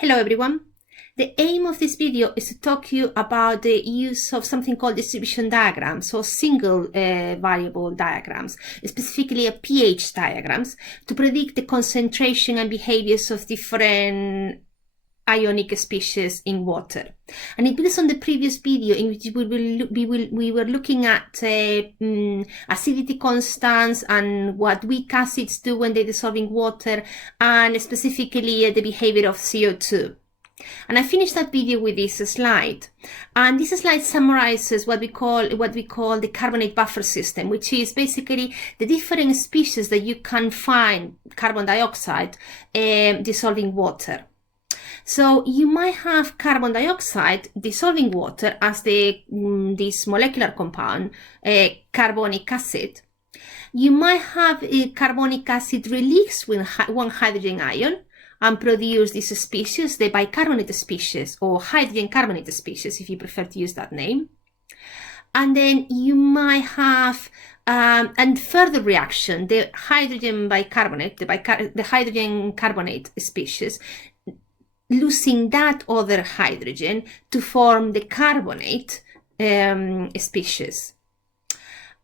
Hello everyone. The aim of this video is to talk to you about the use of something called distribution diagrams, or single variable diagrams, specifically pH diagrams, to predict the concentration and behaviors of different ionic species in water. And it builds on the previous video in which we were looking at acidity constants and what weak acids do when they dissolve in water, and specifically the behavior of CO2. And I finished that video with this slide, and this slide summarizes what we call the carbonate buffer system, which is basically the different species that you can find carbon dioxide dissolving water. So you might have carbon dioxide dissolving water as this molecular compound, carbonic acid. You might have a carbonic acid released with one hydrogen ion and produce this species, the bicarbonate species, or hydrogen carbonate species, if you prefer to use that name. And then you might have and further reaction, the hydrogen bicarbonate, the hydrogen carbonate species, losing that other hydrogen to form the carbonate species.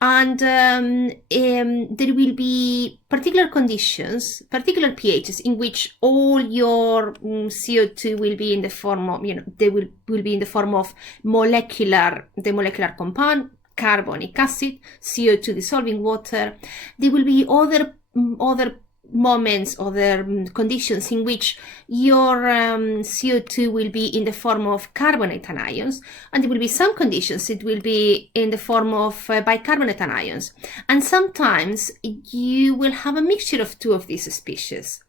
And there will be particular conditions, particular pHs in which all your CO2 will be in the form of, they will be in the form of the molecular compound, carbonic acid, CO2 dissolving water. There will be other moments, other conditions in which your CO2 will be in the form of carbonate anions, and there will be some conditions it will be in the form of bicarbonate anions, and sometimes you will have a mixture of two of these species.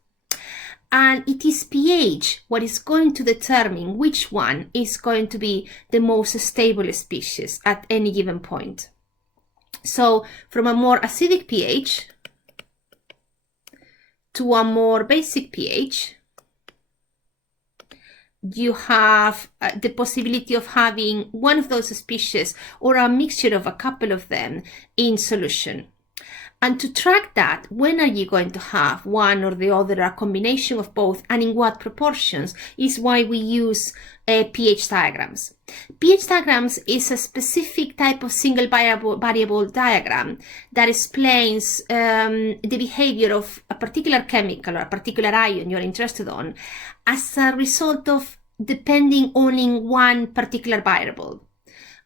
And it is pH what is going to determine which one is going to be the most stable species at any given point. So from a more acidic pH to a more basic pH, you have the possibility of having one of those species or a mixture of a couple of them in solution. And to track that, when are you going to have one or the other, a combination of both, and in what proportions, is why we use pH diagrams. pH diagrams is a specific type of single variable diagram that explains the behavior of a particular chemical or a particular ion you're interested on as a result of depending on one particular variable.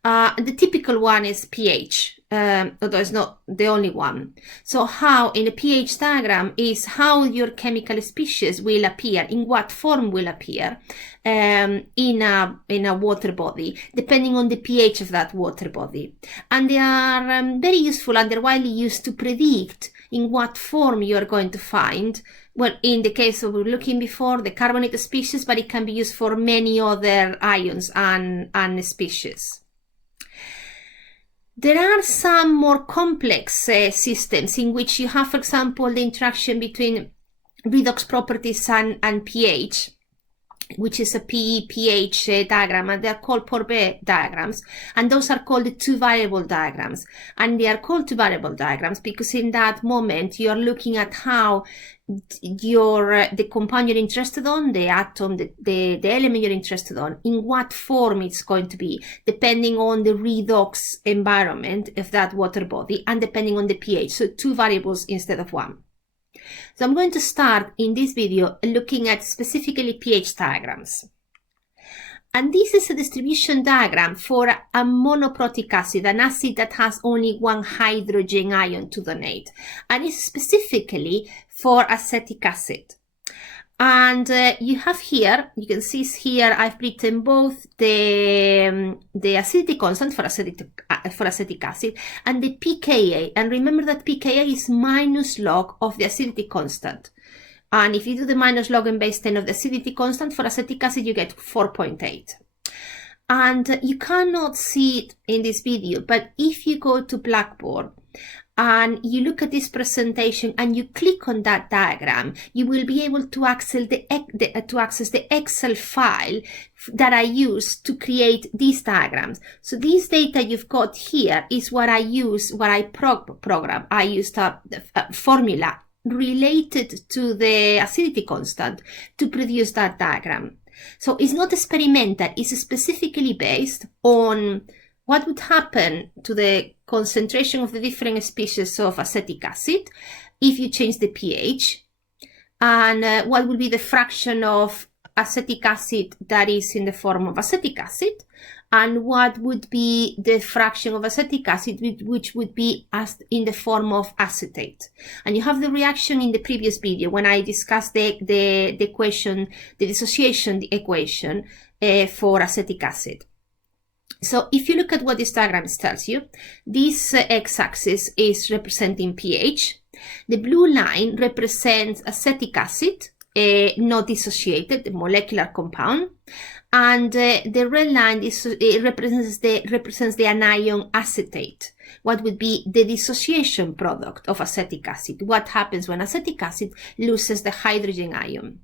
The typical one is pH, although it's not the only one. So how in a pH diagram is how your chemical species will appear, in what form will appear in a water body, depending on the pH of that water body. And they are very useful, and they're widely used to predict in what form you're going to find. Well, in the case of we were looking before, the carbonate species, but it can be used for many other ions and species. There are some more complex systems in which you have, for example, the interaction between redox properties and pH, which is a PE-pH diagram, and they are called Pourbaix diagrams, and those are called the two-variable diagrams. And they are called two-variable diagrams because in that moment you are looking at how the compound you're interested on, the atom, the element you're interested on, in what form it's going to be, depending on the redox environment of that water body and depending on the pH. So two variables instead of one. So I'm going to start in this video looking at specifically pH diagrams. And this is a distribution diagram for a monoprotic acid, an acid that has only one hydrogen ion to donate. And it's specifically for acetic acid. And you have here, you can see here, I've written both the acidity constant for acetic acid and the pKa. And remember that pKa is minus log of the acidity constant. And if you do the minus log and base 10 of the acidity constant for acetic acid, you get 4.8. And you cannot see it in this video, but if you go to Blackboard and you look at this presentation and you click on that diagram, you will be able to access the Excel file that I use to create these diagrams. So this data you've got here is what I use, what I program. I used a formula related to the acidity constant to produce that diagram. So it's not experimental, it's specifically based on what would happen to the concentration of the different species of acetic acid if you change the pH, and what would be the fraction of acetic acid that is in the form of acetic acid, and what would be the fraction of acetic acid which would be as in the form of acetate. And you have the reaction in the previous video when I discussed the equation, the dissociation equation for acetic acid. So if you look at what this diagram tells you, this x-axis is representing pH. The blue line represents acetic acid, not dissociated, the molecular compound, and the red line represents the anion acetate. What would be the dissociation product of acetic acid? What happens when acetic acid loses the hydrogen ion?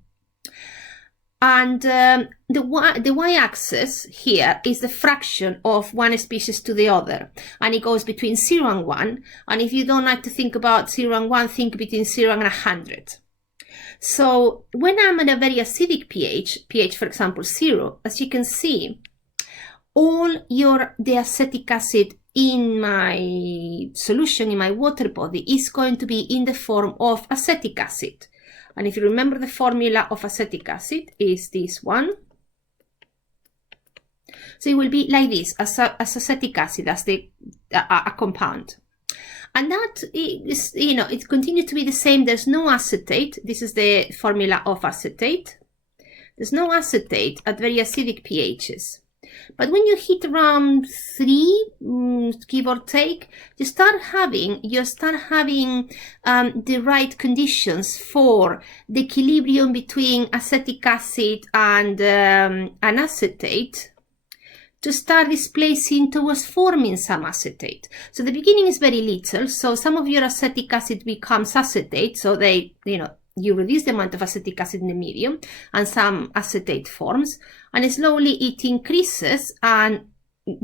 And the y-axis here is the fraction of one species to the other, and it goes between 0 and 1. And if you don't like to think about 0 and 1, think between 0 and 100. So when I'm at a very acidic pH for example 0, as you can see, all the acetic acid in my solution, in my water body, is going to be in the form of acetic acid. And if you remember, the formula of acetic acid is this one. So it will be like this, as acetic acid, as a compound. And that is, it continues to be the same. There's no acetate. This is the formula of acetate. There's no acetate at very acidic pHs. But when you hit around 3, give or take, you start having the right conditions for the equilibrium between acetic acid and an acetate to start displacing towards forming some acetate. So the beginning is very little. So some of your acetic acid becomes acetate. So you reduce the amount of acetic acid in the medium and some acetate forms, and slowly it increases, and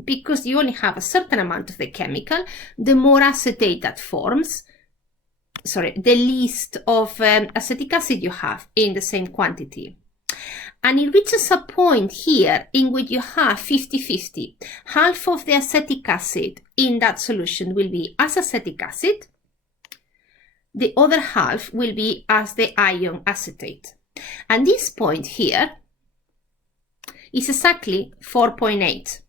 because you only have a certain amount of the chemical, the more acetate that forms, the least of acetic acid you have in the same quantity. And it reaches a point here in which you have 50-50. Half of the acetic acid in that solution will be as acetic acid, the other half will be as the ion acetate. And this point here is exactly 4.8.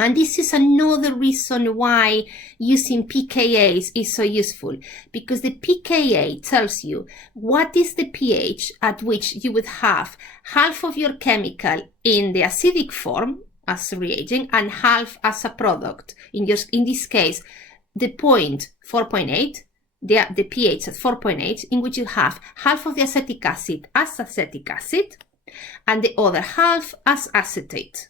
And this is another reason why using pKa's is so useful, because the pKa tells you what is the pH at which you would have half of your chemical in the acidic form as a reagent and half as a product. In this case, the point 4.8, the pH at 4.8, in which you have half of the acetic acid as acetic acid and the other half as acetate.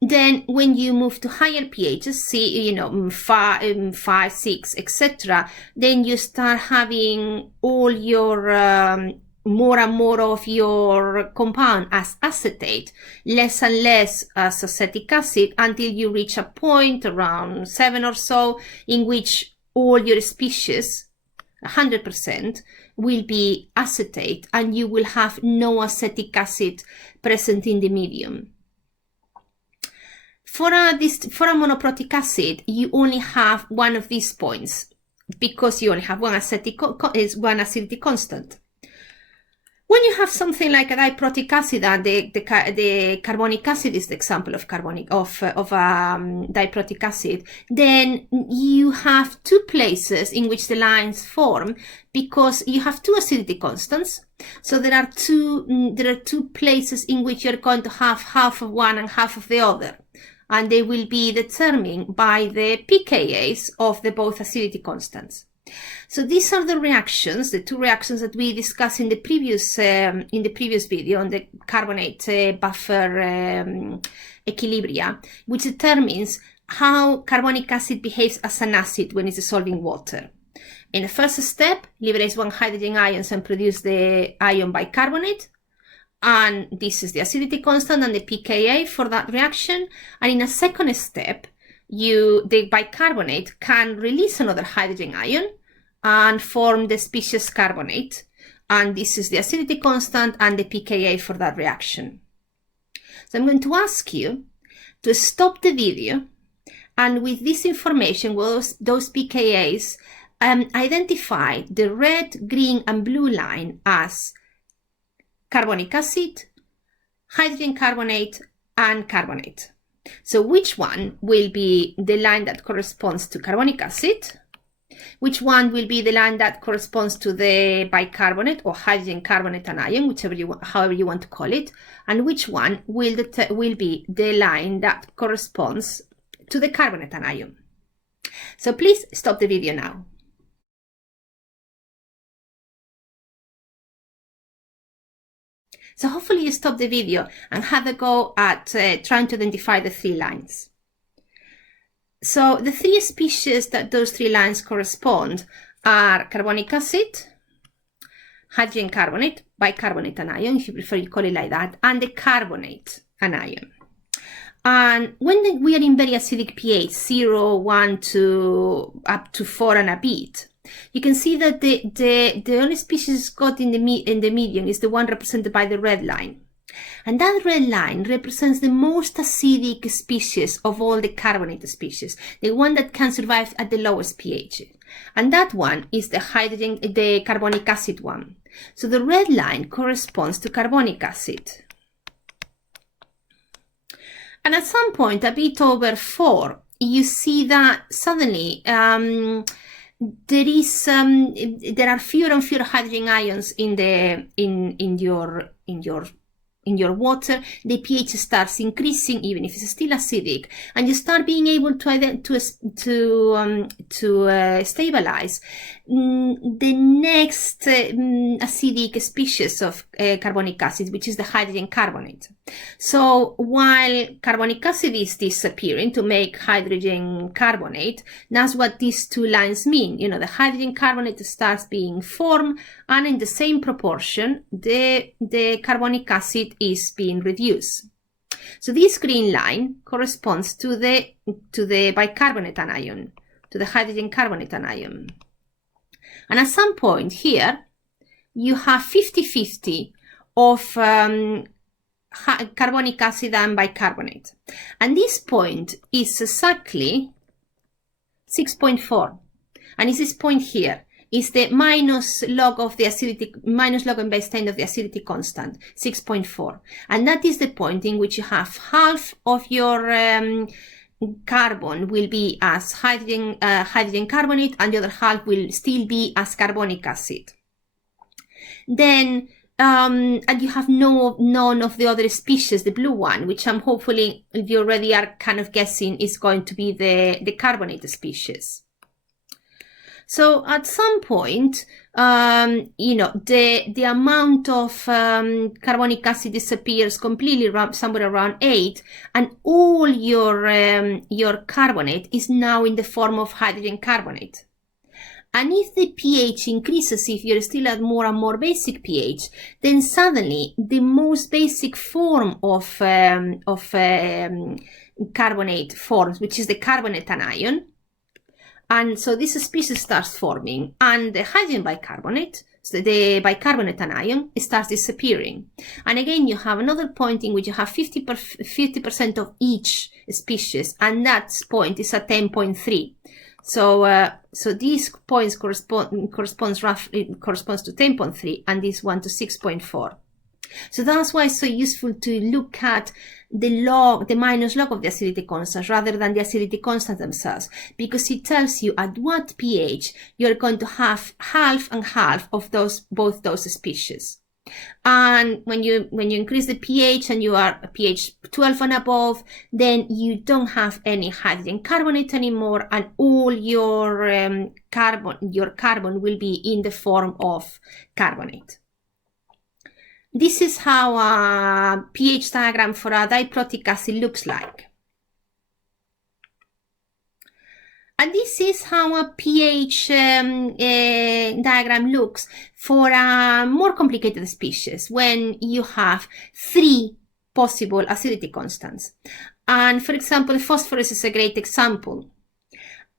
Then when you move to higher pHs, see, 5, 6, etc., then you start having all your more and more of your compound as acetate, less and less as acetic acid, until you reach a point around 7 or so in which all your species, 100%, will be acetate, and you will have no acetic acid present in the medium. For a monoprotic acid, you only have one of these points because you only have one acidity constant. When you have something like a diprotic acid, and the carbonic acid is the example of diprotic acid, then you have two places in which the lines form because you have two acidity constants. So there are two places in which you're going to have half of one and half of the other, and they will be determined by the pKa's of the both acidity constants. So these are the reactions, the two reactions that we discussed in the previous video on the carbonate buffer equilibria, which determines how carbonic acid behaves as an acid when it's dissolving water. In the first step, liberates one hydrogen ions and produce the ion bicarbonate, and this is the acidity constant and the pKa for that reaction. And in a second step, the bicarbonate can release another hydrogen ion, and form the species carbonate. And this is the acidity constant and the pKa for that reaction. So I'm going to ask you to stop the video, and with this information, those pKa's, identify the red, green, and blue line as carbonic acid, hydrogen carbonate, and carbonate. So which one will be the line that corresponds to carbonic acid? Which one will be the line that corresponds to the bicarbonate or hydrogen carbonate anion, however you want to call it? And which one will be the line that corresponds to the carbonate anion? So please stop the video now. So hopefully you stop the video and have a go at trying to identify the three lines. So the three species that those three lines correspond are carbonic acid, hydrogen carbonate, bicarbonate anion, if you prefer you call it like that, and the carbonate anion. And when we are in very acidic pH, 0, 1, 2, up to 4 and a bit, you can see that the only species got in the medium is the one represented by the red line. And that red line represents the most acidic species of all the carbonate species, the one that can survive at the lowest pH. And that one is the carbonic acid one. So the red line corresponds to carbonic acid. And at some point, a bit over 4, you see that suddenly there are fewer and fewer hydrogen ions in your water. The pH starts increasing, even if it's still acidic, and you start being able to stabilize the next acidic species of carbonic acid, which is the hydrogen carbonate. So while carbonic acid is disappearing to make hydrogen carbonate, that's what these two lines mean. You know, the hydrogen carbonate starts being formed, and in the same proportion, the carbonic acid is being reduced. So this green line corresponds to the bicarbonate anion, to the hydrogen carbonate anion. And at some point here, you have 50-50 of carbonic acid and bicarbonate. And this point is exactly 6.4. And it's this point here. Is the minus log of the acidity, minus log and base 10 of the acidity constant, 6.4. And that is the point in which you have half of your carbon will be as hydrogen carbonate, and the other half will still be as carbonic acid. Then, and you have none of the other species, the blue one, which I'm hopefully you already are kind of guessing is going to be the carbonate species. So at some point, you know, the amount of carbonic acid disappears completely, somewhere around 8, and all your carbonate is now in the form of hydrogen carbonate. And if the pH increases, if you're still at more and more basic pH, then suddenly the most basic form of carbonate forms, which is the carbonate anion. And so this species starts forming, and the hydrogen bicarbonate, so the bicarbonate anion, starts disappearing. And again, you have another point in which you have 50% of each species, and that point is at 10.3. So these points corresponds to 10.3, and this one to 6.4. So that's why it's so useful to look at the minus log of the acidity constant rather than the acidity constant themselves, because it tells you at what pH you're going to have half and half of both those species. And when you increase the pH and you are pH 12 and above, then you don't have any hydrogen carbonate anymore, and all your carbon will be in the form of carbonate. This is how a pH diagram for a diprotic acid looks like. And this is how a pH diagram looks for a more complicated species, when you have 3 possible acidity constants. And for example, phosphorus is a great example.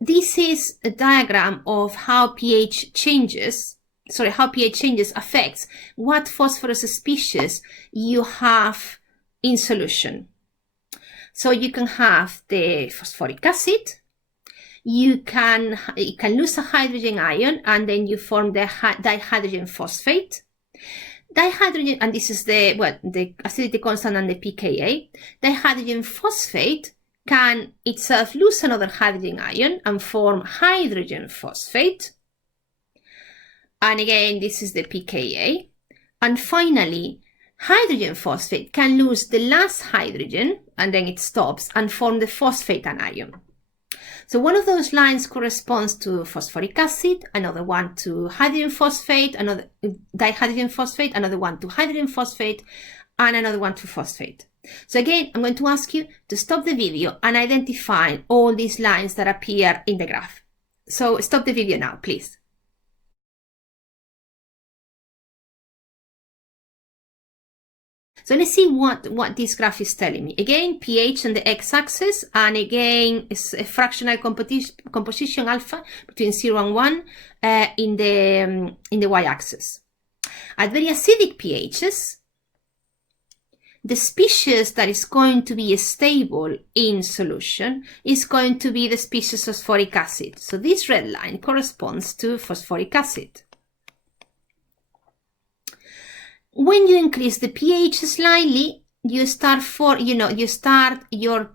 this is a diagram of how pH changes affects what phosphorus species you have in solution. So you can have the phosphoric acid, it can lose a hydrogen ion, and then you form the dihydrogen phosphate. Dihydrogen, and this is the acidity constant and the pKa. Dihydrogen phosphate can itself lose another hydrogen ion and form hydrogen phosphate. And again, this is the pKa. And finally, hydrogen phosphate can lose the last hydrogen, and then it stops, and form the phosphate anion. So one of those lines corresponds to phosphoric acid, another one to hydrogen phosphate, another dihydrogen phosphate, another one to hydrogen phosphate, and another one to phosphate. So again, I'm going to ask you to stop the video and identify all these lines that appear in the graph. So stop the video now, please. So let's see what this graph is telling me. Again, pH on the x-axis, and again, it's a fractional composition alpha between 0 and 1 in the y-axis. At very acidic pHs, the species that is going to be stable in solution is going to be the species phosphoric acid. So this red line corresponds to phosphoric acid. When you increase the pH slightly, your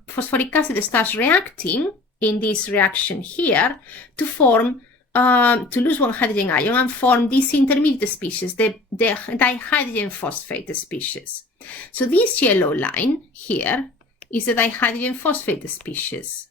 phosphoric acid starts reacting in this reaction here to form, to lose one hydrogen ion and form this intermediate species, the dihydrogen phosphate species. So this yellow line here is the dihydrogen phosphate species.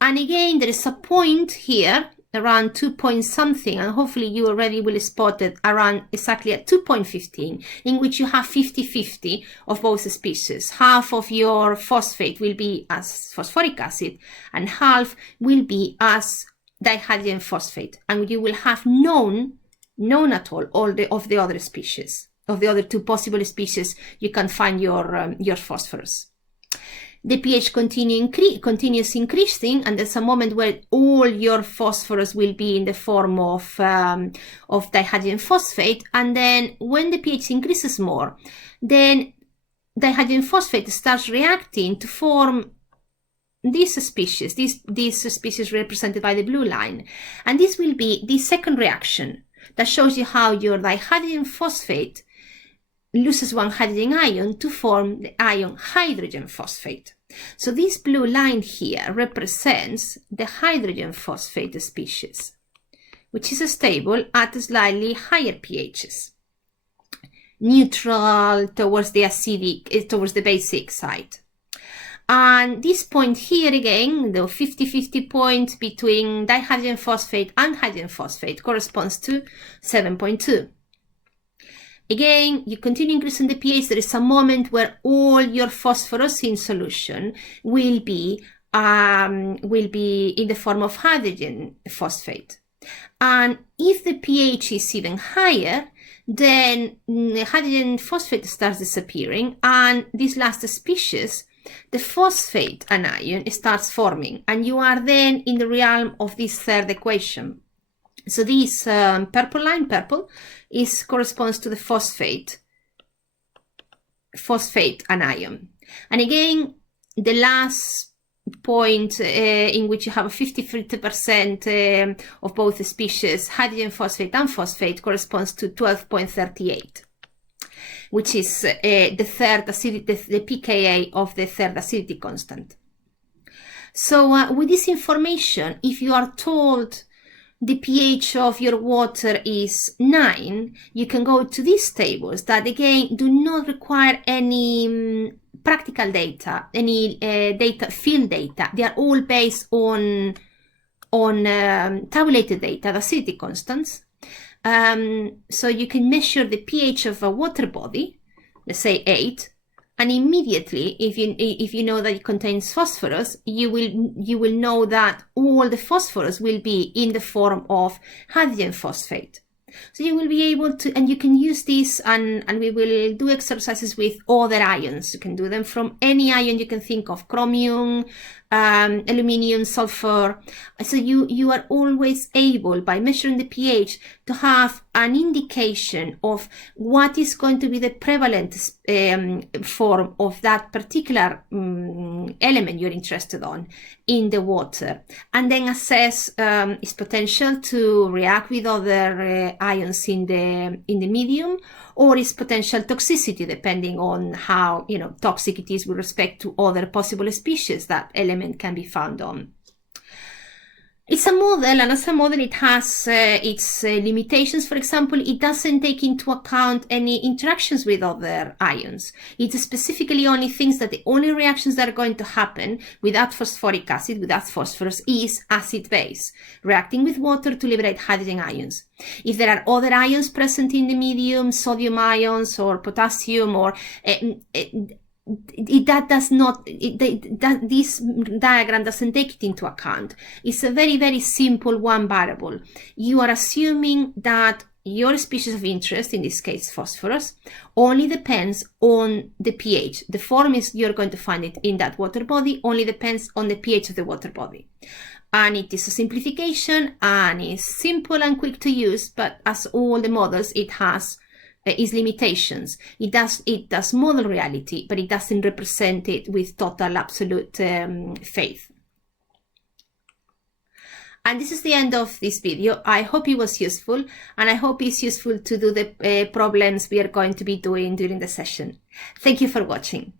And again, there is a point here around 2 point something, and hopefully you already will spot it around exactly at 2.15, in which you have 50-50 of both species. Half of your phosphate will be as phosphoric acid and half will be as dihydrogen phosphate, and you will have known at all of the other species, of the other two possible species you can find your phosphorus. The pH continues increasing, and there's a moment where all your phosphorus will be in the form of dihydrogen phosphate, and then when the pH increases more, then dihydrogen phosphate starts reacting to form these species, these species represented by the blue line, and this will be the second reaction that shows you how your dihydrogen phosphate loses one hydrogen ion to form the ion hydrogen phosphate. So this blue line here represents the hydrogen phosphate species, which is stable at slightly higher pHs, neutral towards the acidic, towards the basic side. And this point here again, the 50-50 point between dihydrogen phosphate and hydrogen phosphate corresponds to 7.2. Again, you continue increasing the pH. There is a moment where all your phosphorus in solution will be in the form of hydrogen phosphate. And if the pH is even higher, then hydrogen phosphate starts disappearing, and this last species, the phosphate anion, starts forming, and you are then in the realm of this third equation. So this purple line, corresponds to the phosphate anion. And again, the last point in which you have a 50% of both species, hydrogen phosphate and phosphate, corresponds to 12.38, which is the third acidity, the pKa of the third acidity constant. So with this information, if you are told the pH of your water is 9, you can go to these tables that again do not require any practical data, any field data. They are all based on tabulated data, the acidity constants. So you can measure the pH of a water body, let's say 8, and immediately, if you know that it contains phosphorus, you will know that all the phosphorus will be in the form of hydrogen phosphate. So you will be able to, and you can use this, and we will do exercises with other ions. You can do them from any ion you can think of: chromium, aluminium, sulfur. So you are always able, by measuring the pH, to have an indication of what is going to be the prevalent form of that particular element you're interested on in the water, and then assess its potential to react with other ions in the medium, or its potential toxicity, depending on how toxic it is with respect to other possible species that element can be found on. It's a model, and as a model it has its limitations. For example, it doesn't take into account any interactions with other ions. It specifically only thinks that the only reactions that are going to happen without phosphoric acid, without phosphorus, is acid-base, reacting with water to liberate hydrogen ions. If there are other ions present in the medium, sodium ions or potassium, or this diagram doesn't take it into account. It's a very, very simple one variable. You are assuming that your species of interest, in this case phosphorus, only depends on the pH. The form is you're going to find it in that water body, only depends on the pH of the water body. And it is a simplification, and is simple and quick to use, but as all the models, it has its limitations. It does model reality, but it doesn't represent it with total absolute faith. And this is the end of this video. I hope it was useful, and I hope it's useful to do the problems we are going to be doing during the session. Thank you for watching.